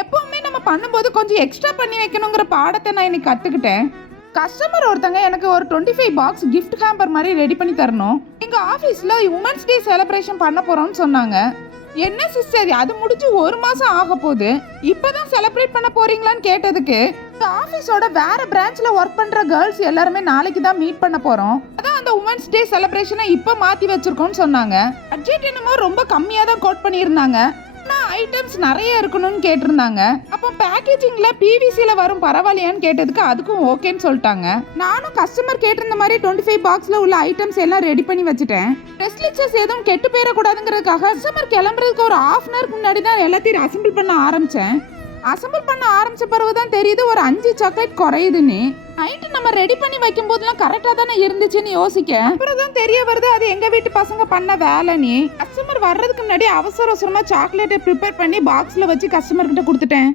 எப்பவுமே நம்ம பண்ணும்போது கொஞ்சம் எக்ஸ்ட்ரா பண்ணி வைக்கணுங்கிற பாடத்தை நான் இன்னைக்கு கற்றுக்கிட்டேன். கஸ்டமர் ஒருத்தங்க எனக்கு ஒரு 25 பாக்ஸ் கிஃப்ட் ஹேம்பர் மாதிரி ரெடி பண்ணி தரணும். எங்கள் ஆஃபீஸில் உமன்ஸ் டே செலிப்ரேஷன் பண்ண போகிறோம்னு சொன்னாங்க. என்ன சிஸ்டர், அது முடிஞ்சு 1 மாதம் ஆக போகுது, இப்போதான் செலிப்ரேட் பண்ண போறீங்களான்னு கேட்டதுக்கு, இந்த ஆஃபீஸோட வேற பிரான்ச்சில் ஒர்க் பண்ணுற கேர்ள்ஸ் எல்லாருமே நாளைக்கு தான் மீட் பண்ண போகிறோம், அதான் அந்த உமன்ஸ் டே செலிப்ரேஷனை இப்போ மாற்றி வச்சிருக்கோம்னு சொன்னாங்க. பட்ஜெட் என்னமோ ரொம்ப கம்மியாக தான் கோட் பண்ணியிருந்தாங்க. ஐட்டம்ஸ் நிறைய இருக்கணும்னு கேட்டிருந்தாங்க. அப்போ பேக்கேஜிங்ல பிவிசில வரும் பரவாயில்லையான்னு கேட்டதுக்கு அதுக்கும் ஓகேன்னு சொல்லிட்டாங்க. நானும் கஸ்டமர் கேட்டிருந்த மாதிரி 25 பாக்ஸ்ல உள்ள ஐட்டம்ஸ் எல்லாம் ரெடி பண்ணி வச்சுட்டேன். டெஸ்ட் லிச்சர்ஸ் எதுவும் கெட்டு போயிடக்கூடாதுங்கிறதுக்காக கஸ்டமர் கிளம்புறதுக்கு ஒரு 1/2 hour முன்னாடி தான் எல்லாத்தையும் அசம்பிள் பண்ண ஆரம்பிச்சேன். அசம்பிள் பண்ண ஆரம்பிச்ச பிறகு தான் தெரியுது ஒரு 5 சாக்லேட் குறையுதுன்னு. நைட்டு நம்ம ரெடி பண்ணி வைக்கும் போதெல்லாம் கரெக்டாக தானே இருந்துச்சுன்னு யோசிக்க அப்புறம் தான் தெரிய வருது அது எங்க வீட்டு பசங்க பண்ண வேலைன்னு. கஸ்டமர் வர்றதுக்கு முன்னாடி அவசர அவசரமா சாக்லேட்டை ப்ரிப்பேர் பண்ணி பாக்ஸ்ல வச்சு கஸ்டமர் கிட்ட கொடுத்துட்டேன்.